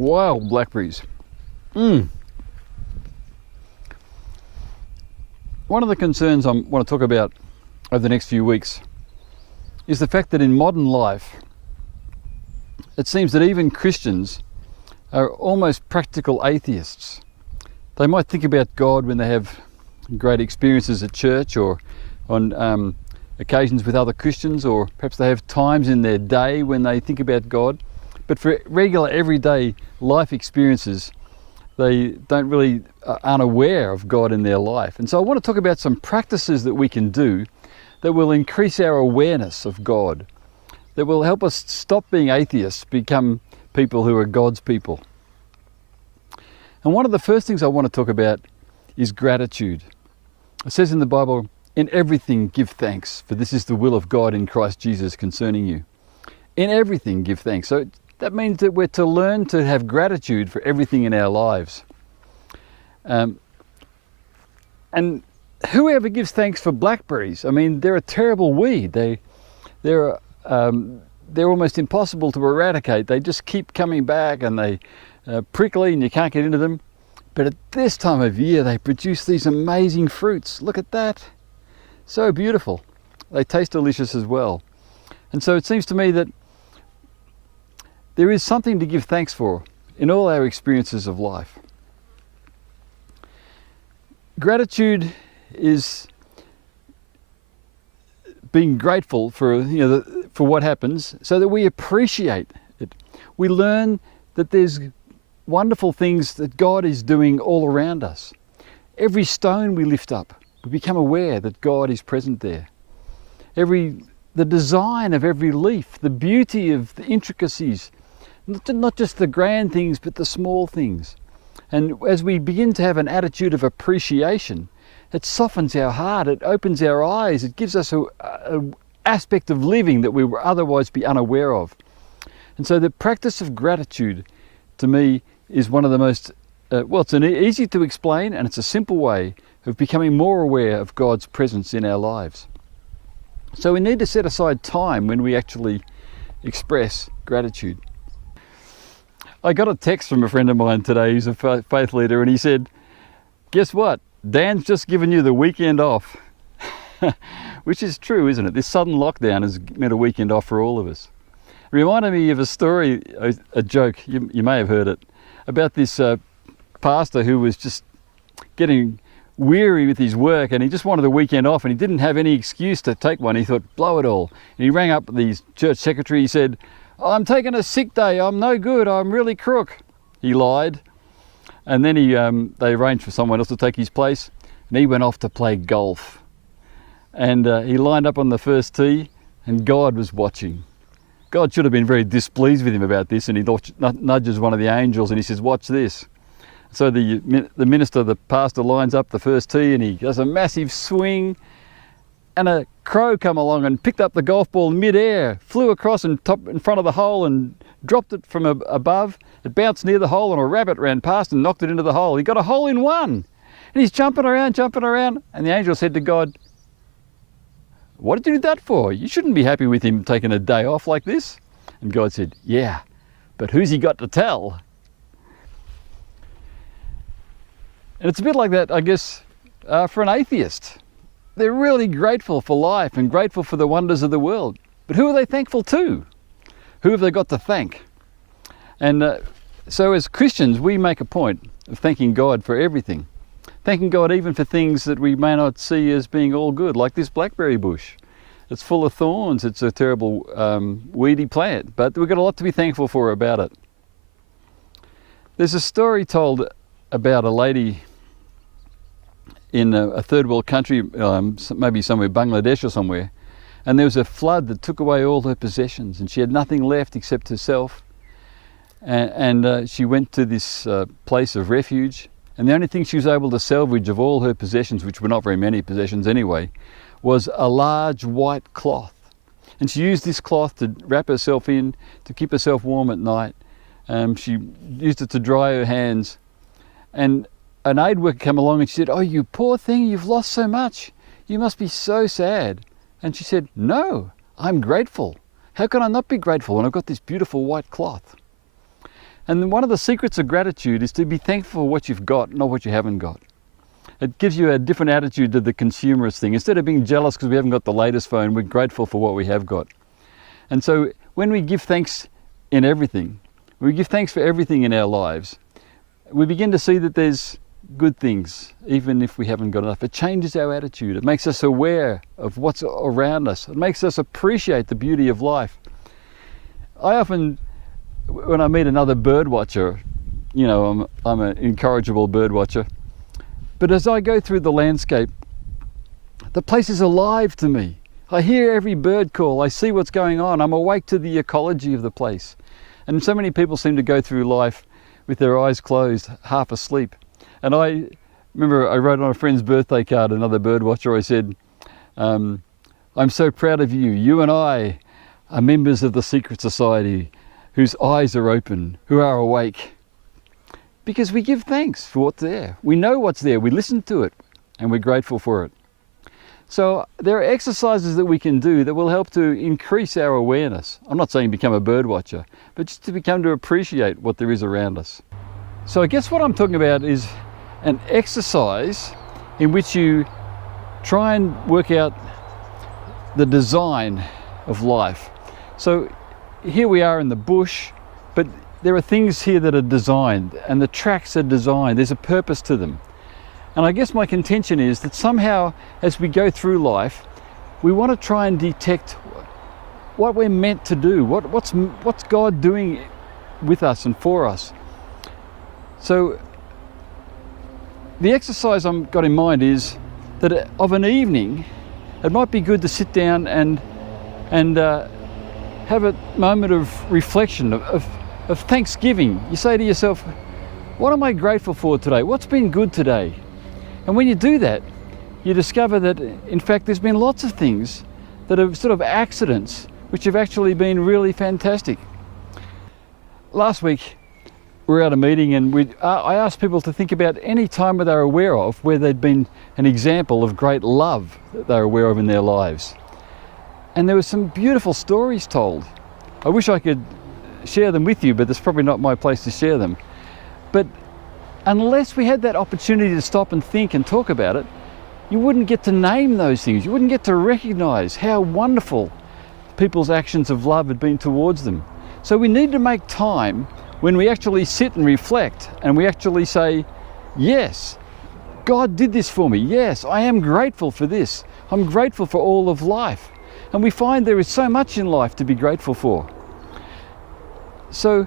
Wild blackberries. One of the concerns I want to talk about over the next few weeks is the fact that in modern life, it seems that even Christians are almost practical atheists. They might think about God when they have great experiences at church or on occasions with other Christians, or perhaps they have times in their day when they think about God. But for regular, everyday life experiences, they aren't aware of God in their life. And so I want to talk about some practices that we can do that will increase our awareness of God, that will help us stop being atheists, become people who are God's people. And one of the first things I want to talk about is gratitude. It says in the Bible, "In everything give thanks, for this is the will of God in Christ Jesus concerning you." In everything give thanks. So that means that we're to learn to have gratitude for everything in our lives. And whoever gives thanks for blackberries? I mean, they're a terrible weed. They're almost impossible to eradicate. They just keep coming back, and they prickly, and you can't get into them. But at this time of year, they produce these amazing fruits. Look at that. So beautiful. They taste delicious as well. And so it seems to me that there is something to give thanks for in all our experiences of life. Gratitude is being grateful for for what happens, so that we appreciate it. We learn that there's wonderful things that God is doing all around us. Every stone we lift up, we become aware that God is present there. The design of every leaf, the beauty of the intricacies, not just the grand things, but the small things. And as we begin to have an attitude of appreciation, it softens our heart, it opens our eyes, it gives us an aspect of living that we would otherwise be unaware of. And so the practice of gratitude, to me, is one of the most, it's an easy to explain, and it's a simple way of becoming more aware of God's presence in our lives. So we need to set aside time when we actually express gratitude. I got a text from a friend of mine today who's a faith leader, and he said, "Guess what? Dan's just given you the weekend off." Which is true, isn't it? This sudden lockdown has meant a weekend off for all of us. It reminded me of a story, a joke, you may have heard it, about this pastor who was just getting weary with his work, and he just wanted a weekend off, and he didn't have any excuse to take one. He thought, blow it all. And he rang up the church secretary. He said, "I'm taking a sick day. I'm no good. I'm really crook." He lied. And then they arranged for someone else to take his place, and he went off to play golf. And he lined up on the first tee, and God was watching. God should have been very displeased with him about this, and he nudges one of the angels and he says, "Watch this." So the minister, the pastor, lines up the first tee, and he does a massive swing, and a crow come along and picked up the golf ball in mid-air, flew across in front of the hole and dropped it from above. It bounced near the hole, and a rabbit ran past and knocked it into the hole. He got a hole in one, and he's jumping around, and the angel said to God, "What did you do that for? You shouldn't be happy with him taking a day off like this." And God said, "Yeah, but who's he got to tell?" And it's a bit like that, I guess, for an atheist. They're really grateful for life and grateful for the wonders of the world. But who are they thankful to? Who have they got to thank? And so as Christians, we make a point of thanking God for everything. Thanking God even for things that we may not see as being all good, like this blackberry bush. It's full of thorns. It's a terrible weedy plant, but we've got a lot to be thankful for about it. There's a story told about a lady in a third world country, maybe somewhere, Bangladesh or somewhere, and there was a flood that took away all her possessions, and she had nothing left except herself. And she went to this place of refuge, and the only thing she was able to salvage of all her possessions, which were not very many possessions anyway, was a large white cloth. And she used this cloth to wrap herself in, to keep herself warm at night. She used it to dry her hands. And an aid worker came along and she said, "Oh, you poor thing, you've lost so much. You must be so sad." And she said, "No, I'm grateful. How can I not be grateful when I've got this beautiful white cloth?" And one of the secrets of gratitude is to be thankful for what you've got, not what you haven't got. It gives you a different attitude to the consumerist thing. Instead of being jealous because we haven't got the latest phone, we're grateful for what we have got. And so when we give thanks in everything, we give thanks for everything in our lives, we begin to see that there's good things, even if we haven't got enough. It changes our attitude. It makes us aware of what's around us. It makes us appreciate the beauty of life. I often, when I meet another bird watcher, you know, I'm an incorrigible bird watcher, but as I go through the landscape, the place is alive to me. I hear every bird call. I see what's going on. I'm awake to the ecology of the place. And so many people seem to go through life with their eyes closed, half asleep. And I remember I wrote on a friend's birthday card, another bird watcher, I said, I'm so proud of you. You and I are members of the secret society whose eyes are open, who are awake. Because we give thanks for what's there. We know what's there. We listen to it and we're grateful for it. So there are exercises that we can do that will help to increase our awareness. I'm not saying become a bird watcher, but just to become to appreciate what there is around us. So I guess what I'm talking about is an exercise in which you try and work out the design of life. So here we are in the bush, but there are things here that are designed, and the tracks are designed. There's a purpose to them. And I guess my contention is that somehow as we go through life, we want to try and detect what we're meant to do, what's God doing with us and for us. So the exercise I've got in mind is that of an evening, it might be good to sit down and have a moment of reflection, of thanksgiving. You say to yourself, what am I grateful for today? What's been good today? And when you do that, you discover that, in fact, there's been lots of things that are sort of accidents, which have actually been really fantastic. Last week, we were at a meeting and I asked people to think about any time where they were aware of where there'd been an example of great love that they were aware of in their lives. And there were some beautiful stories told. I wish I could share them with you, but that's probably not my place to share them. But unless we had that opportunity to stop and think and talk about it, you wouldn't get to name those things. You wouldn't get to recognize how wonderful people's actions of love had been towards them. So we need to make time when we actually sit and reflect and we actually say, yes, God did this for me. Yes, I am grateful for this. I'm grateful for all of life. And we find there is so much in life to be grateful for. So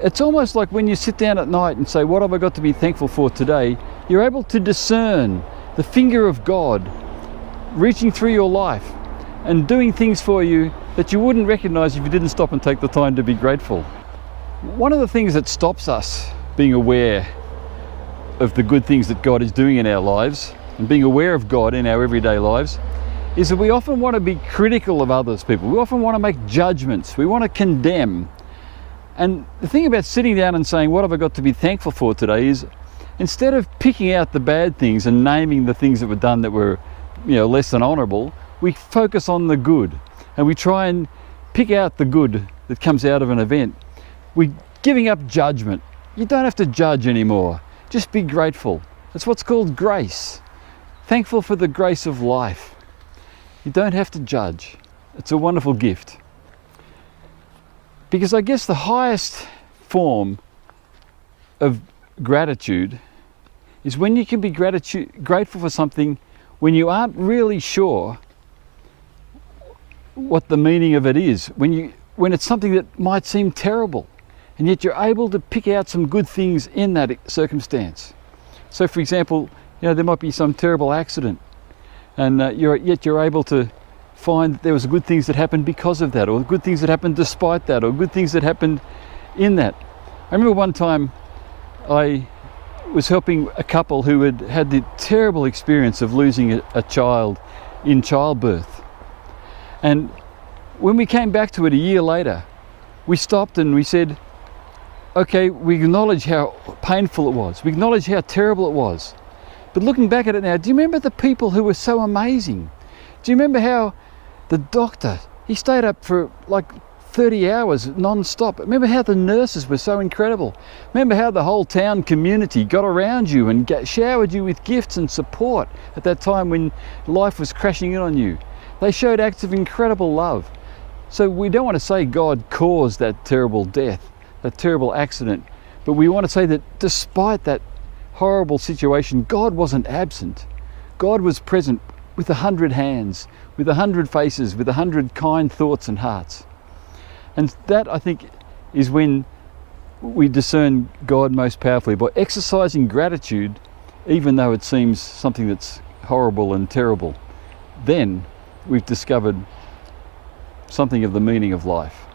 it's almost like when you sit down at night and say, what have I got to be thankful for today? You're able to discern the finger of God reaching through your life and doing things for you that you wouldn't recognize if you didn't stop and take the time to be grateful. One of the things that stops us being aware of the good things that God is doing in our lives and being aware of God in our everyday lives is that we often want to be critical of others people. We often want to make judgments. We want to condemn. And the thing about sitting down and saying, what have I got to be thankful for today, is instead of picking out the bad things and naming the things that were done that were, less than honourable, we focus on the good. And we try and pick out the good that comes out of an event. We're giving up judgment. You don't have to judge anymore. Just be grateful. That's what's called grace. Thankful for the grace of life. You don't have to judge. It's a wonderful gift. Because I guess the highest form of gratitude is when you can be grateful for something when you aren't really sure what the meaning of it is, when it's something that might seem terrible, and yet you're able to pick out some good things in that circumstance. So for example, there might be some terrible accident, and yet you're able to find that there was good things that happened because of that, or good things that happened despite that, or good things that happened in that. I remember one time I was helping a couple who had had the terrible experience of losing a child in childbirth. And when we came back to it a year later, we stopped and we said, okay, we acknowledge how painful it was. We acknowledge how terrible it was. But looking back at it now, do you remember the people who were so amazing? Do you remember how the doctor, he stayed up for like 30 hours non-stop. Remember how the nurses were so incredible. Remember how the whole town community got around you and showered you with gifts and support at that time when life was crashing in on you. They showed acts of incredible love. So we don't want to say God caused that terrible death, that terrible accident, but we want to say that despite that horrible situation, God wasn't absent. God was present with 100 hands, with 100 faces, with 100 kind thoughts and hearts. And that, I think, is when we discern God most powerfully, by exercising gratitude, even though it seems something that's horrible and terrible. Then we've discovered something of the meaning of life.